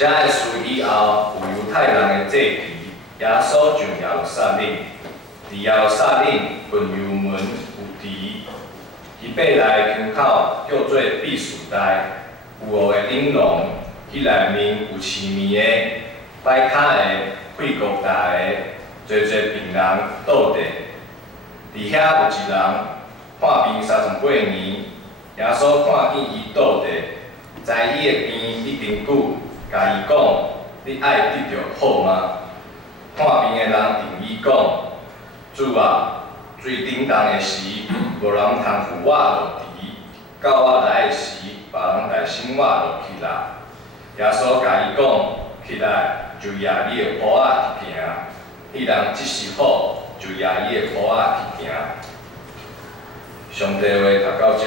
这个事以后，有犹太人的祭旗，耶稣上耶路撒冷，伫耶路撒冷分油门有蹄，伊爬来腔口叫做避暑带，有五个顶笼，迄内面有饲面的、摆脚的、屁股大的，侪病人倒地。伫遐有一人看病38年，耶稣看见伊倒地，在伊的边已经久。 甲伊讲：“你爱得到好吗？”看病的人对伊讲：“主啊，最顶重的时，无人通扶我落地；到我来的时，别人来升我落去啦。”耶稣甲伊讲：“起来，就抓你的蚵仔去行。”迄人即时好，就抓伊的蚵仔去行。上帝话读到这，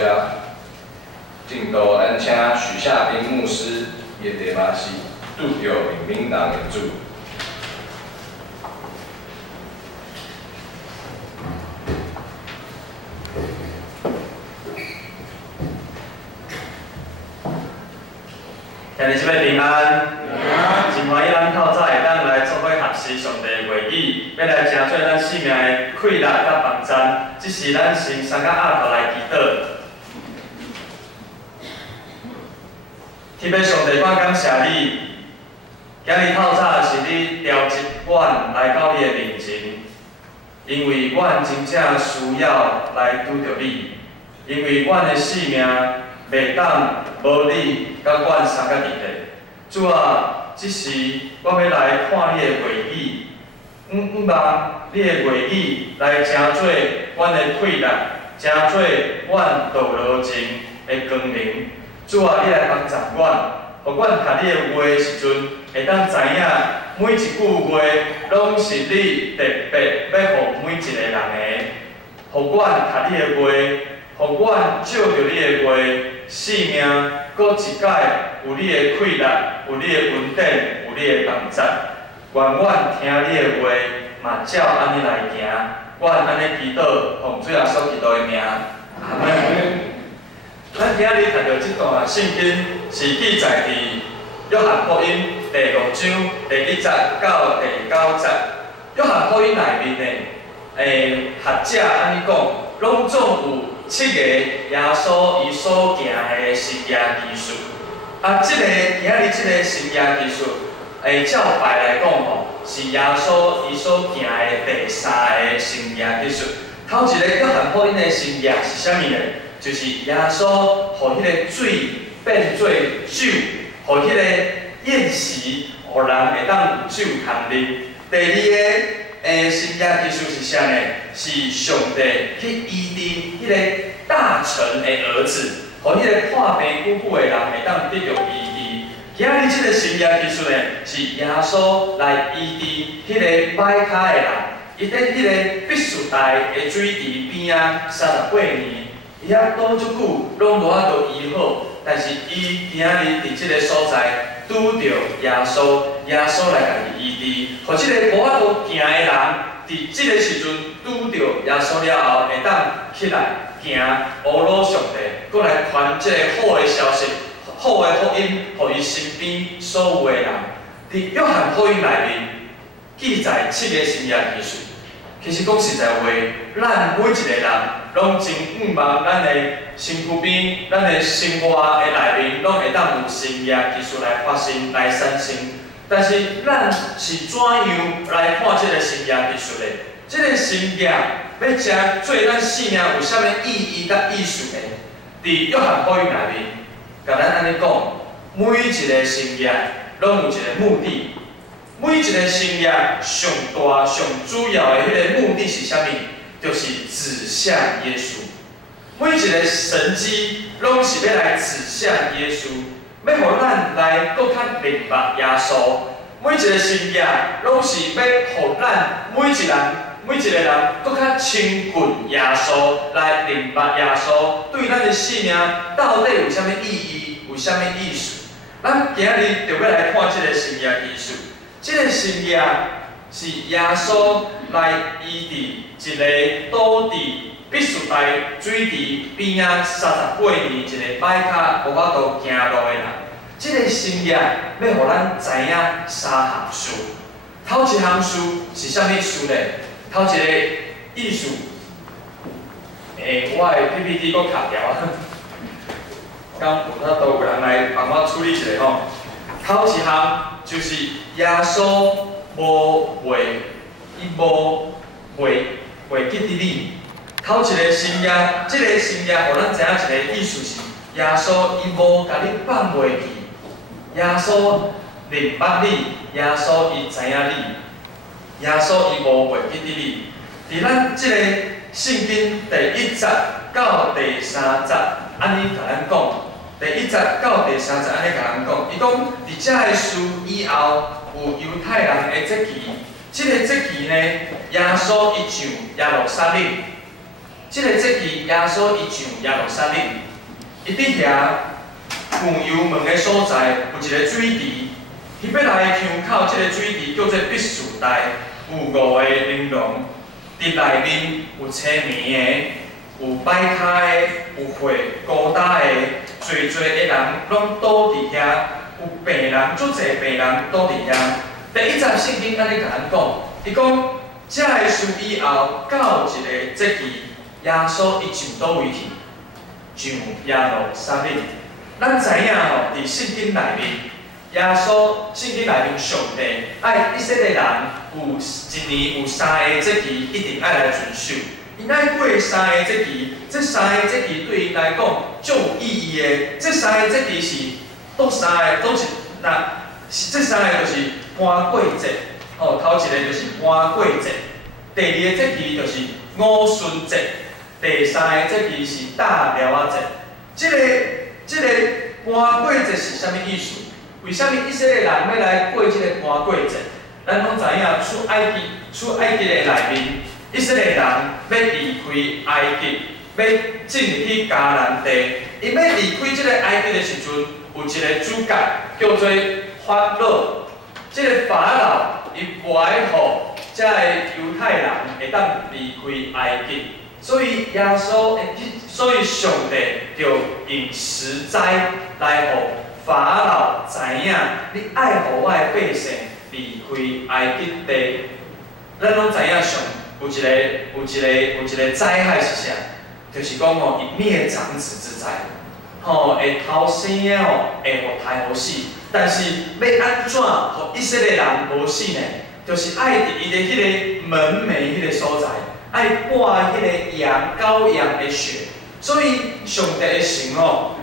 进度咱请许夏斌牧师。 伊的题目是拄着明明人的主。今日即位平安，真欢喜咱透早会当来做伙学习上帝的话语，要来成做咱生命的快乐甲帮赞。即是咱先三甲压头来祈祷。 特别上帝，我感谢你，今日透早是你调集阮来到你的面前，因为阮真正需要来拄着你，因为阮的生命袂当无你甲阮三个伫咧。主啊，即时我要来看你的话语，望你的话语来成做阮的快乐，成做阮道路前的光明。 主啊，你来帮助阮，互阮读你的话的时阵，会当知影每一句话拢是你特别要互每一个人的。互阮读你的话，互阮照着你的话，生命搁一摆有你的快乐，有你的稳定，有你的帮助。愿阮听你的话，嘛照安尼来行。阮安尼祈祷，奉主耶稣基督的名，阿门。 咱今日读到这段圣经是记载伫约翰福音第6章第1节到第9节。约翰福音内面的学者安尼讲，拢总有7个耶稣伊所行的神业奇事。啊，今日这个神业奇事，照牌来讲吼，是耶稣伊所行的第3个神业奇事。头一个约翰福音的神业是啥物呢？ 就是耶稣，互迄个水变做酒，互迄个宴席，互人会当有酒通啉。第二个神业奇事是啥呢？是上帝去医治迄个大臣的儿子，互迄个患病久久的人会当得到医治。今日这个神业奇事呢，是耶稣来医治迄个歹脚的人，伊伫迄个必须带的水池边啊38年。 伊遐倒足久，拢无法度医好，但是伊今日伫即个所在拄着耶稣，耶稣来家己医治，互即个无法度行的人，伫即个时阵拄着耶稣了后，会当起来行，阿罗上帝，搁来传即个好的消息，好的福音，互伊身边所有的人。伫约翰福音内面记载7个神业奇事。其实讲实在话，咱每一个人拢真望咱的身躯边、咱的生活的内面，拢会当有神业奇事来发生、来产生。但是咱是怎样来看这个神业奇事呢？这个神业要成做咱生命有啥物意义甲意思呢？伫约翰福音内面，甲咱安尼讲，每一个神业拢有一个目的。 每一个神业上大、上主要的迄个目的是啥物？就是指向耶稣。每一个神迹拢是要来指向耶稣，要互咱来搁较明白耶稣。每一个神业拢是要互咱每一个人搁较亲近耶稣，来明白耶稣对咱的生命到底有啥物意义，有啥物意思。咱今日就要来看这个神业艺术。 这个神业是耶稣来医治一个倒伫必须带水池边啊38年一个歹脚无法度行路的人。这个圣业要互咱知影三项事。头一项事是啥物事呢？头一个意思，我的 PPT 搁卡掉啊。刚有人来帮我处理一下吼。头一项就是耶稣无袂记得你。头一个圣业，这个圣业，互咱知影一个意思是，耶稣伊无甲你放袂记，耶稣认捌你，耶稣伊知影你，耶稣伊无袂记得你。伫咱这个圣经第1节到第3节，安尼甲咱讲，第1节到第3节安尼甲咱讲，伊讲伫遮个事以后，有犹太人的节期，这个节期呢，耶稣伊上耶路撒冷。这个节期，耶稣伊上耶路撒冷，伊伫遐有油门的所在，有一个水池，伊要来腔口，这个水池叫做必士台，有5个玲珑，伫内面有青面的，有摆骹的，有会高搭的，侪侪的人拢倒伫遐，有病人，足侪病人倒伫遐。第1节圣经安尼甲咱讲，伊讲遮个事以后，到一个节期。耶稣伊上倒位去？上耶路撒冷。咱知影吼，伫圣经内面，耶稣圣经内面上帝爱以色列人有一年有3个节期，一定爱来遵守。因爱过3个节期，这3个节期对因来讲足有意义的。这3个节期是倒3个，倒一那这3个就是搬过节。哦，头一个就是搬过节，第2个节期就是五旬节。第3个节期是大了仔节，这个搬过节是啥物意思？为啥物以色列人要来过这个搬过节？咱拢知影出埃及的内面，以色列人要离开埃及，要进入去迦南地。伊要离开这个埃及的时阵，有一个主角叫做法老。这个法老伊不爱互这个犹太人会当离开埃及。所以所以上帝就用实灾来互法老知影，你爱互我的百姓离开埃及地。咱拢知影上有一个灾害是啥？就是讲吼，以灭长子之灾，吼会偷生的吼，会互杀互死。但是要安怎互以色列人无死呢？就是爱伫伊的迄个门楣迄个所在。爱挂迄个羔羊的血，所以上帝的神吼，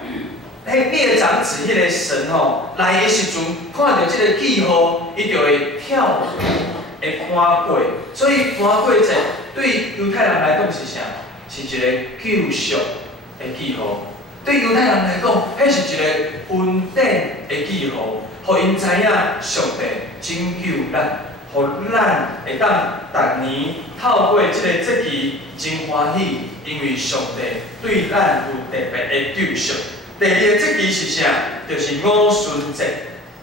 迄灭长子迄个神吼来的时阵，看到这个记号，伊就会跳会看过。所以看过节对犹太人来讲是啥？是一个救赎的记号。对犹太人来讲，迄是一个恩典的记号，互因知影上帝拯救咱。互咱会当逐年透过这个节期真欢喜，因为上帝对咱有特别的救赎。第2个节期是啥？就是五旬节。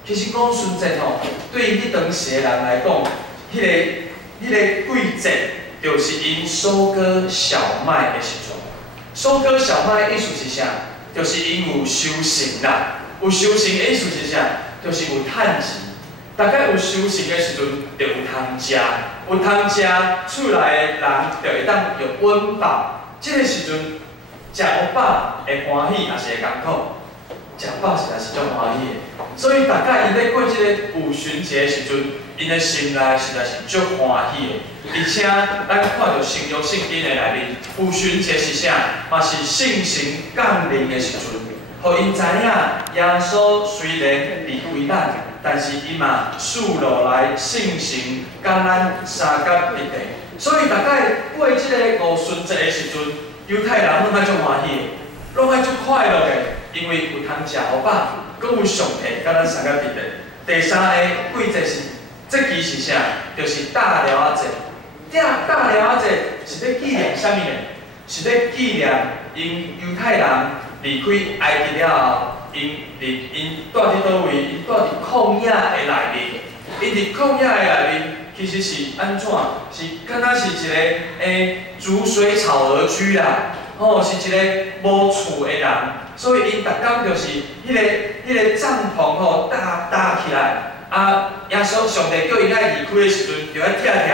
其实五旬节吼，对迄当时的人来讲，迄个季节，就是因收割小麦的时阵。收割小麦的意思是啥？就是因有收成啦。有收成的意思是啥？就是有趁钱。大概有收成的时阵，就有通食，有通食，厝内的人就会当有温饱。这个时阵，食有饱会欢喜，也是会艰苦。食饱实在是足欢喜的。所以大家因咧过这个五旬节的时阵，因的心内实在是足欢喜的。而且咱看到新约圣经的内面，五旬节是啥？嘛是圣神降临的时阵，互因知影耶稣虽然离开咱。但是伊嘛赐落来圣神，甲咱三甲一地。所以大概过即个五旬节的时阵，犹太人拢爱足欢喜的，拢爱足快乐的，因为有通食好饱，阁有上帝甲咱三甲一地。第3个季节是节期是啥？就是大了仔节。大了仔节是咧纪念啥物呢？是咧纪念因犹太人离开埃及了后。因住伫倒位？因住伫旷野的内面。因伫旷野的内面，其实是安怎？是敢若是一个逐水草而居啦。哦，是一个无厝的人。所以因逐工就是迄个帐篷吼搭起来，啊，耶稣上帝叫因爱离开的时阵，就爱拆的，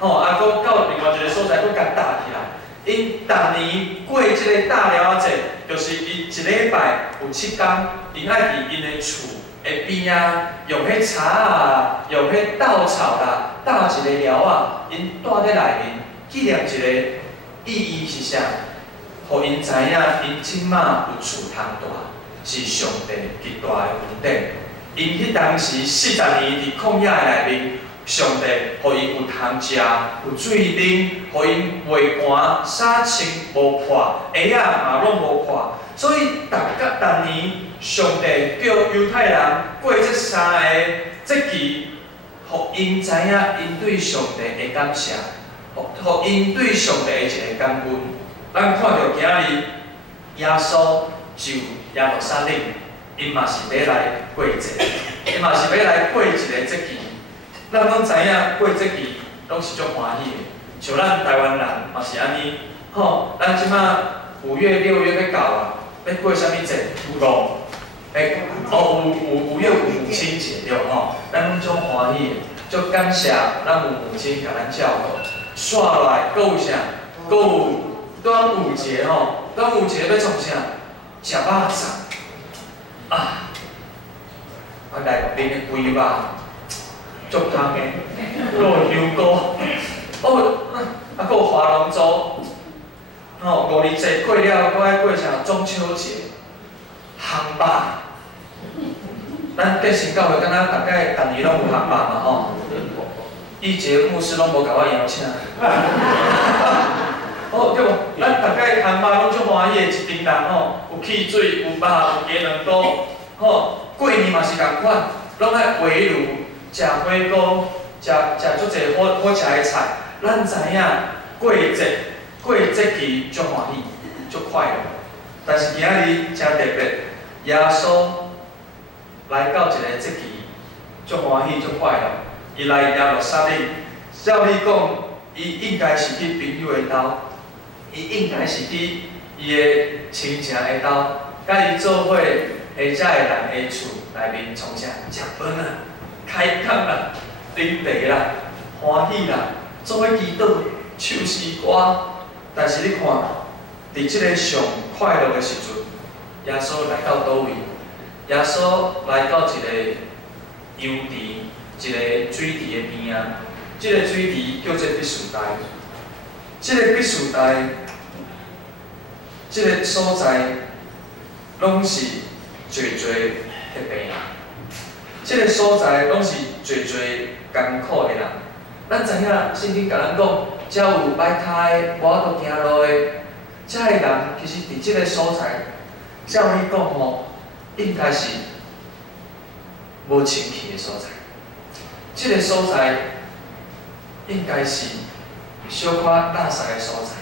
吼，啊，搁到另外一个所在，搁甲搭起来。因逐年过即个大了节，就是伊一礼拜有7天，因爱伫因的厝的边啊，用迄柴啊，用迄稻草啦，搭一个寮啊，因住伫内面，纪念一个意义是啥？互因知影，因即马有厝通住，是上帝极大的恩典。因迄当时40年伫旷野内面。上帝，互因有通食，有水啉，互因袂寒，衫穿无破，鞋仔嘛拢无破。所以逐年，上帝叫犹太人过这3个节期，互因知影因对上帝的感谢，互因对上帝的一个感恩。咱看到今日耶稣就耶路撒冷，因嘛是要来过节，因嘛是要来过一个节期。咱拢知影过节期拢是足欢喜的，像咱台湾人嘛是安尼，吼，咱即马5月、6月要到啊，要过啥物节？5月有母亲节对吼，咱拢足欢喜的，足感谢咱有母亲甲咱照顾。煞落来，搁有啥？搁有端午节吼，端午节要创啥？食肉粽啊！我来恁的龟肉。足香的，搁有香菇，啊，搁有划龙舟，吼，5日节过了，搁爱过啥中秋节，烘肉。咱建成教会敢若大概逐年拢有烘肉嘛吼，义节牧师拢无甲我邀请。哦，对无，咱大概烘肉拢足欢喜的，一群人吼，有汽水，有肉，有鸡卵糕，吼，过年嘛是共款，拢爱围炉。食火锅，食足侪好食的菜，咱知影过节期足欢喜，足快乐。但是今日真特别，耶稣来到一个节期，足欢喜足快乐。伊来耶路撒冷，照理讲，伊应该是去朋友的家，伊应该是去伊的亲情的家，甲伊做伙下遮的人的厝内面创啥食饭啊。开讲啦，啉茶啦，欢喜啦，做伙祈祷、唱诗歌。但是你看，伫即个上快乐的时阵，耶稣来到倒位？耶稣来到一个羊池，一个水池的边啊。即个水池叫做必须台。即个必须台，即个所在，拢是侪的病人。即个所在拢是侪艰苦的人。咱知影圣经甲咱讲，只有歹骹的、无法度行路的，遮个人其实伫即个所在，照理讲吼，应该是无清气的所在。即个所在应该是小可垃圾的所在。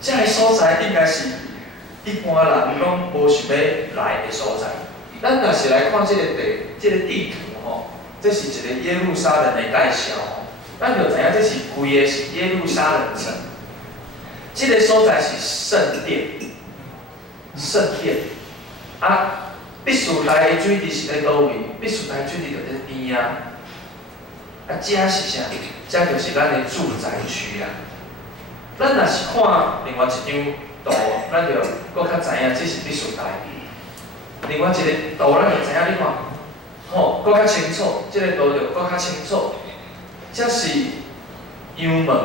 遮个所在应该是一般人拢无想要来的所在。咱若是来看即个地图吼，这是一个耶路撒冷的介绍吼，咱就知影这是规个是耶路撒冷城。即个所在是圣殿，啊，必须台的水池是咧倒位？必须台水池就咧边啊。啊，遮是啥？遮就是咱的住宅区啊。咱若是看另外一张图，咱就搁较知影这是必须台。另外一个图，咱就知影，你看，吼，搁较清楚。即个图就搁较清楚。这是羊门、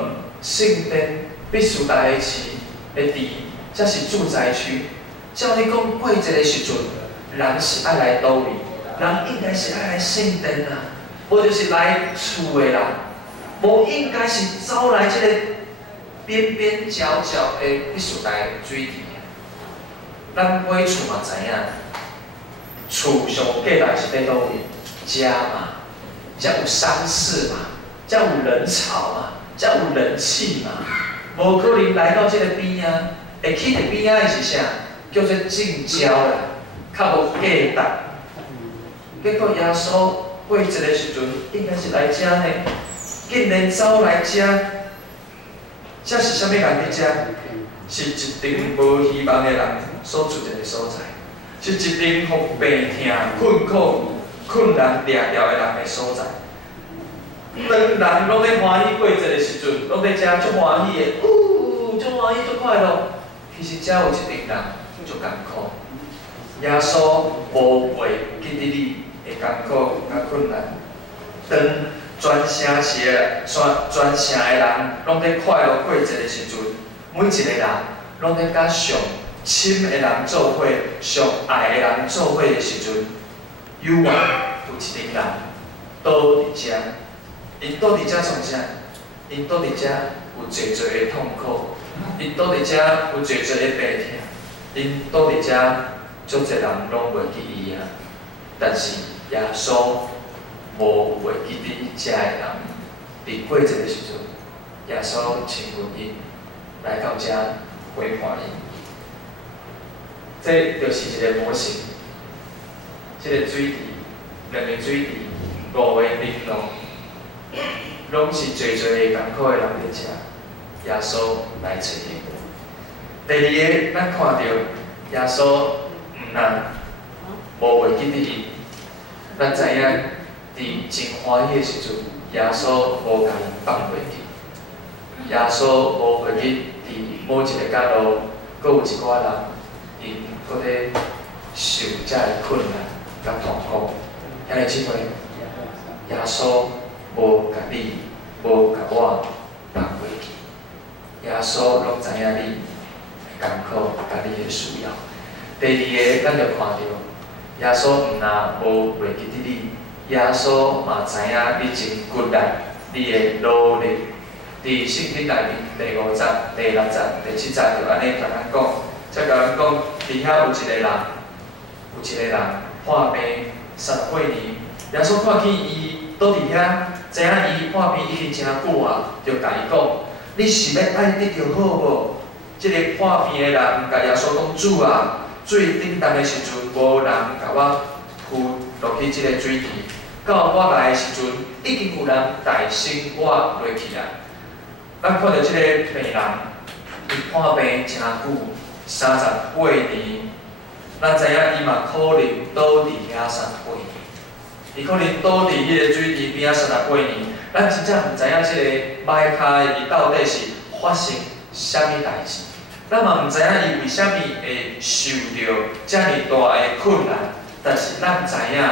圣殿、必须台的市的地，这是住宅区。照你讲过节的时阵，人是爱来倒位？人应该是爱来圣殿啊，无就是来厝的人，无应该是走来即个边边角角的必须台水池。咱买厝嘛知影。厝上价值是咧倒位？家嘛，才有丧事嘛，才有人潮嘛，才有人气嘛，无可能来到即个边啊。会去伫边啊的是啥？叫做近郊啦，较无价值。结果耶稣过节的时阵，应该是来遮呢，竟然走来遮，这是啥物人伫遮？是一群无希望的人所住一个所在。是一定互病痛、困苦、困难掠掉的人的所在。当人拢咧欢喜过节的时阵，拢咧遮足欢喜的，足欢喜、足快乐。其实遮有一群人足艰苦。耶稣无袂记得你的艰苦甲困难。当全城市的全城的人拢咧快乐过节的时阵，每一个人拢咧甲上亲的人做伙、上爱的人做伙的时阵，有有一群人倒伫遮。因倒伫遮创啥？因倒伫遮有侪侪的痛苦，因倒伫遮有侪侪的病痛，因倒伫遮足侪人拢袂记伊啊。但是耶稣无袂记得遮的人，伫过节的时阵，耶稣亲阮因来到遮陪伴因。这就是一个模型，这个水池，两个水池，5个玲珑。拢是侪侪个艰苦的人伫遮，耶稣来找因。第二个，咱看到耶稣毋但无袂记得因，咱知影伫真欢喜的时阵，耶稣无甲因放袂记。耶稣无袂记伫某一个角落，阁有一寡人，因阁咧受遮个困难甲痛苦。兄弟姊妹，耶稣无甲你，无甲我放袂记。耶稣拢知影你艰苦，甲你的需要。第二个，咱就看到耶稣毋但无袂记得你，耶稣嘛知影你真骨力，你的努力。伫圣经内面第5章、第6章、第7章就安尼甲咱讲，则甲咱讲，伫遐有一个人破病38年，耶稣看见伊倒伫遐。知影伊破病已经真久啊，就甲伊讲：你是要爱得着好无？即个破病的人甲耶稣讲：主啊，水顶冻的时阵，无人甲我浮落去即个水池。到我来的时阵，已经有人带生我落去啊。咱看到即个病人，伊破病真久，38年。咱知影伊嘛可能倒伫遐38年。伊可能倒伫迄个水池边仔38年，咱真正毋知影即个歹骹伊到底是发生啥物代志，咱嘛毋知影伊为虾米会受到遮尔大的困难。但是咱知影，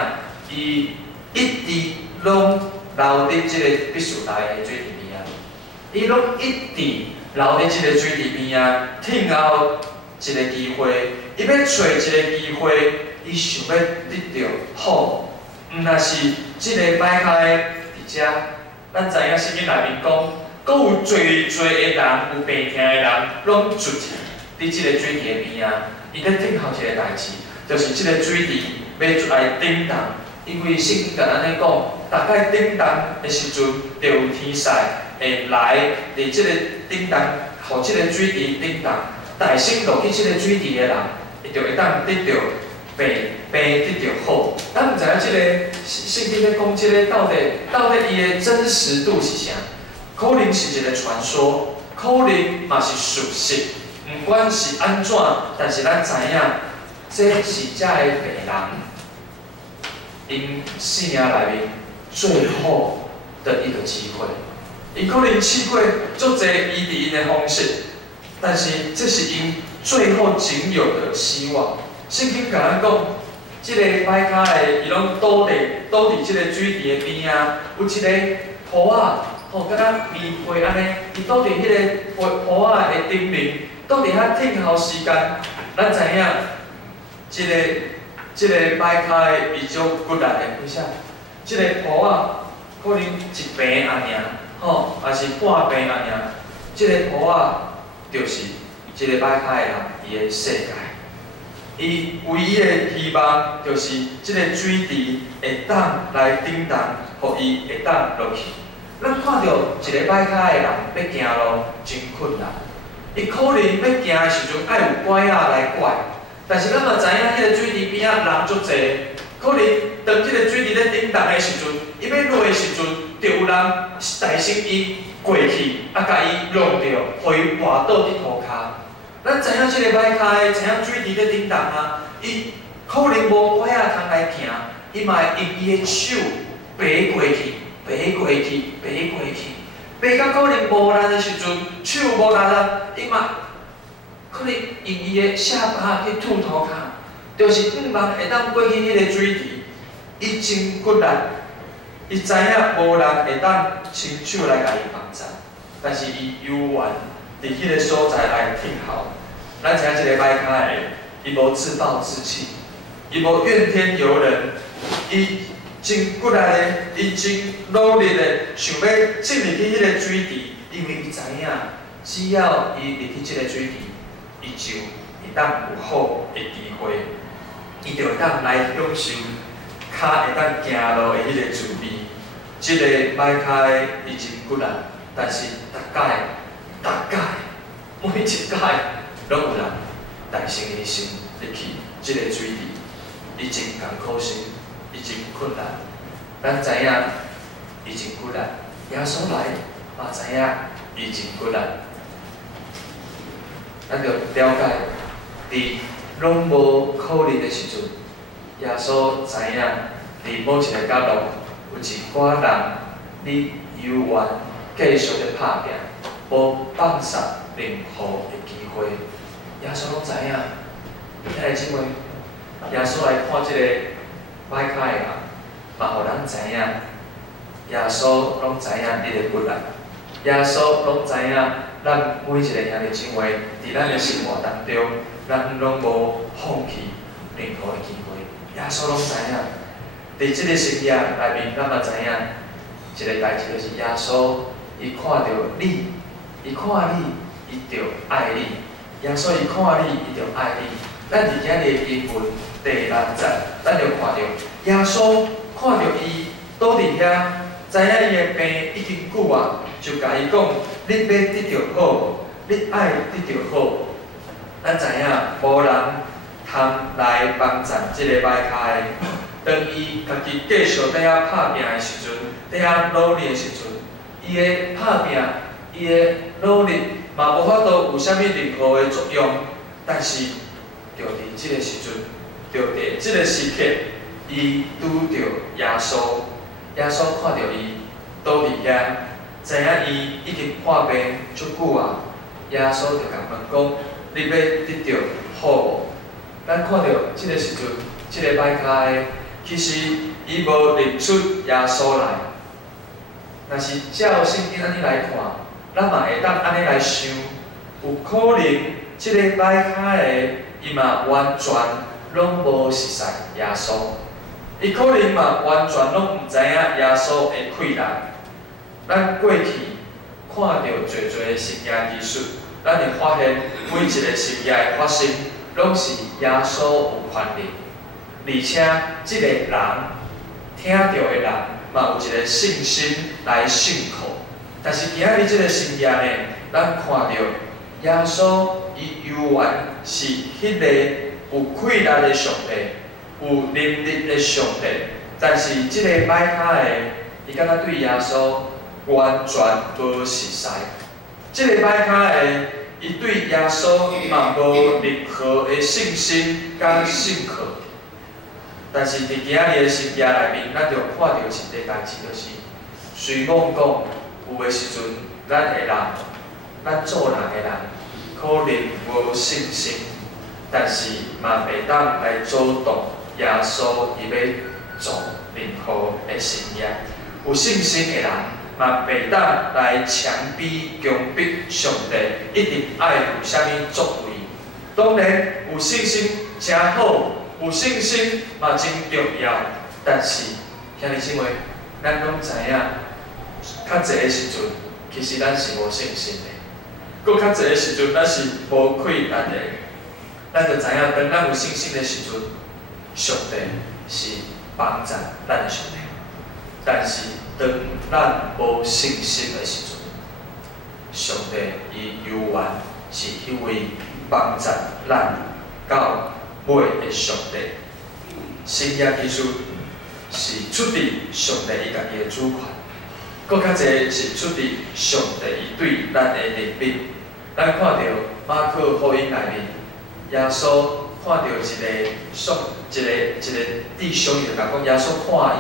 伊一直拢留伫即个必须来的水池边仔，伊拢一直留伫即个水池边仔，等候一个机会，伊要找一个机会，伊想要得到好。毋但是即个歹骹的伫遮，咱知影圣经内面讲，阁有侪侪的人，有病痛的人，拢聚集伫即个水池的边仔，伊咧等候一个代志，就是即个水池要来顶冻，因为圣经甲咱咧讲，大概顶冻的时阵，就有天使会来伫即个顶冻，互即个水池顶冻，大生落去即个水池的人，伊就会当得到。病得着好，咱毋知影即个圣经咧讲，即个到底伊的真实度是啥？可能是一个传说，可能嘛是事实。毋管是安怎，但是咱知影，这是遮个病人因生命内面最好的一个机会。伊可能试过足侪医治因的方式，但是这是因最后仅有的希望。圣经甲咱讲，即个歹骹的，伊拢倒伫即个水池的边仔，有一个坡仔，吼，敢若棉被安尼，伊倒伫迄个坡仔的顶面，倒伫遐等候时间。咱知影，即个歹骹的，伊足骨力的，为啥？即个坡仔可能一病啊尔，吼，也是半病啊尔。即个坡仔就是即个歹骹的人伊的世界。伊唯一的希望就是即个水池会当来顶冻，互伊会当落去。咱看到一个歹骹的人要行路真困难，伊可能要行的时阵爱有拐仔来拐，但是咱嘛知影迄个水池边仔人足侪，可能当即个水池咧顶冻的时阵，伊要落的时阵，就有人大声伊过去，甲伊弄着，互伊滑倒伫涂骹。咱知影即个歹骹的，知影水池咧顶冻啊，伊可能无拐仔通来行，伊嘛会用伊的手爬过去，爬过去，爬过去，爬到可能无力的时阵，手无力啊，伊嘛可能用伊的下巴去吐涂骹，就是望会当过去迄个水池，伊真骨力，伊知影无人会当伸手来甲伊帮助，但是伊犹原伫迄个所在来听候。咱知影即个歹骹的，伊无自暴自弃，伊无怨天尤人，伊真骨力的，伊真努力的，想要进入去迄个水池，因为伊知影，只要伊入去即个水池，伊就会当有好的机会，伊就会当来享受骹会当行路的迄个滋味。即个歹骹的，伊真骨力，但是逐届每一届拢有人带成伊心入去即个水池，伊真艰苦心，伊真困难。咱知影伊真骨力，耶稣来嘛知影伊真骨力。咱着了解，伫拢无可能的时阵，耶稣知影伫某一个角落有一寡人，你犹原继续咧拍拼，无放下任何的机会。耶稣拢知影，兄弟姊妹，耶稣来看即个歹骹的人，嘛，互咱知影，耶稣拢知影你的骨力，耶稣拢知影，咱每一个兄弟姊妹伫咱的生活当中，咱拢无放弃任何的机会。耶稣拢知影，伫即个生涯内面，咱嘛知影一个代志，就是耶稣伊看到你，伊看你，伊就爱你。耶稣伊看你，伊就爱你。咱伫今日的经文第6节，咱就看到耶稣看到伊倒伫遐，知影伊的病已经久啊，就甲伊讲：你要得到好无？你爱得到好。咱知影无人通来帮助即个歹骹的。当伊家己继续伫遐拍拼的时阵，伫遐努力的时阵，伊的拍拼，伊的努力嘛无法度有啥物任何的作用。但是，就伫即个时阵，就伫即个时刻，伊拄着耶稣，耶稣看到伊倒伫遐，知影伊已经破病足久啊。耶稣就甲问讲：你要得到好无？咱看到即个时阵，即个歹骹的。其实伊无认出耶稣来，若是照圣经安尼来看，咱嘛会当安尼来想，有可能即个歹骹的，伊嘛完全拢无熟悉耶稣，伊可能嘛完全拢毋知影耶稣的困难。咱过去看到侪侪的神迹技术，咱会发现每一个神迹的发生，拢是耶稣有权利。而且，即个人听到的人，嘛有一个信心来信靠。但是今日即个神迹呢，咱看到耶稣伊犹原是迄个有困难的上帝，有能力的上帝。但是即个歹骹的，伊敢若对耶稣完全无熟悉。即个歹骹的，伊对耶稣嘛无任何的信心甲信靠。但是伫今日的神迹内面，咱就看到一个代志，就是虽讲有的时阵，咱做人的人可能无信心，但是嘛袂当来阻挡耶稣伊要做任何的神迹。有信心的人嘛袂当来强逼上帝一定爱有啥物作为。当然有信心真好。有信心嘛真重要，但是兄弟姊妹，咱拢知影，较济的时阵，其实咱是无信心的；，搁较济的时阵，咱是无困难的。咱就知影，当咱有信心的时阵，上帝是帮助咱的上帝；，但是当咱无信心的时阵，上帝伊犹原是迄位帮助咱到尾的上帝。神迹技术是出自上帝伊家己的主权，搁较济是出自上帝伊对咱的怜悯。咱看到马可福音内面，耶稣看到一个弟兄，就甲讲，耶稣看伊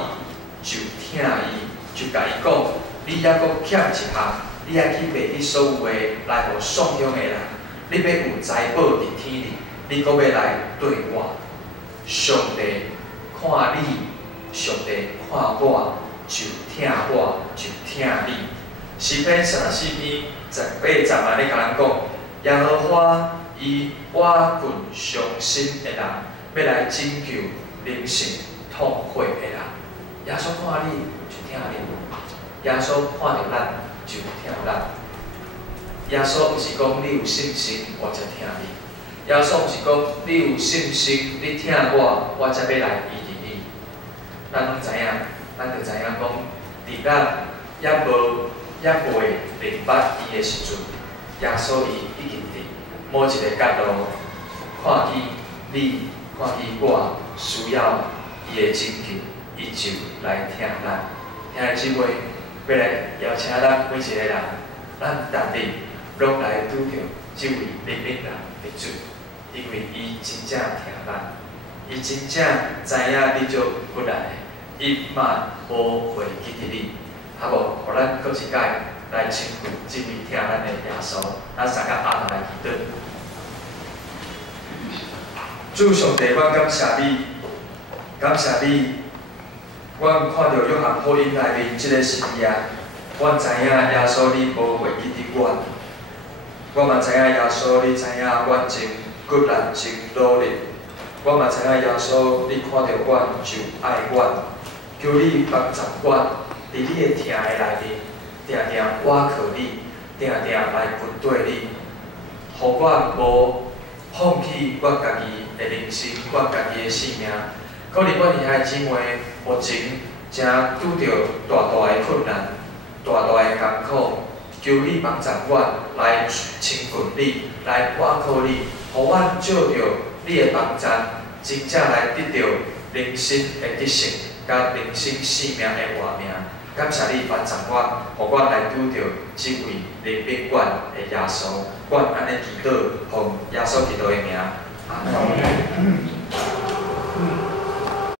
就疼伊，就甲伊讲，你还阁欠一项，你爱去卖你所有诶来互送乡诶人，你要有财宝伫天里，你阁要来对我。上帝看你，上帝看我，就疼我，就疼你。诗篇34篇18节咧，甲咱讲，耶和华以瓦棍伤心的人，要来拯救灵性痛悔的人。耶稣看你就疼你，耶稣看到咱就疼咱。耶稣毋是讲你有信心，我才疼你。耶稣毋是讲你有信心，你疼我，我才要来医治你。咱拢知影，咱就知影讲，伫咱也未明白伊的时阵，耶稣伊已经伫某一个角度看见你，看见我需要伊的拯救，伊就来听咱。兄弟姊妹，要来邀请咱每一个人，咱逐日拢来拄着这位灵力人的主，因为伊真正听咱，伊真正知影你足不来，伊嘛无会记得你。啊无，互咱搁一届来称呼这位听咱的耶稣，咱三个阿来祈祷。主上帝，阮感谢你，感谢你，阮看到约翰福音内面即个实验，阮知影耶稣你无会记得阮，阮嘛知影耶稣你知影阮真骨力真努力，阮嘛知影耶稣你看到阮就爱阮，求你帮助阮。伫你的疼的内面，定定倚靠你，定定来跟对你，互我无放弃我家己的人生，我家己的性命。可能阮兄弟姊妹目前正拄着大大的困难，大大的艰苦，求你帮助阮来亲近你，来倚靠你，互阮照着你的帮助，真正来得到人生的得胜，甲人生性命的活命。感谢你帮助我，互我来拄着这位灵兵阮的耶稣，阮安尼祈祷，奉耶稣基督的名，阿门。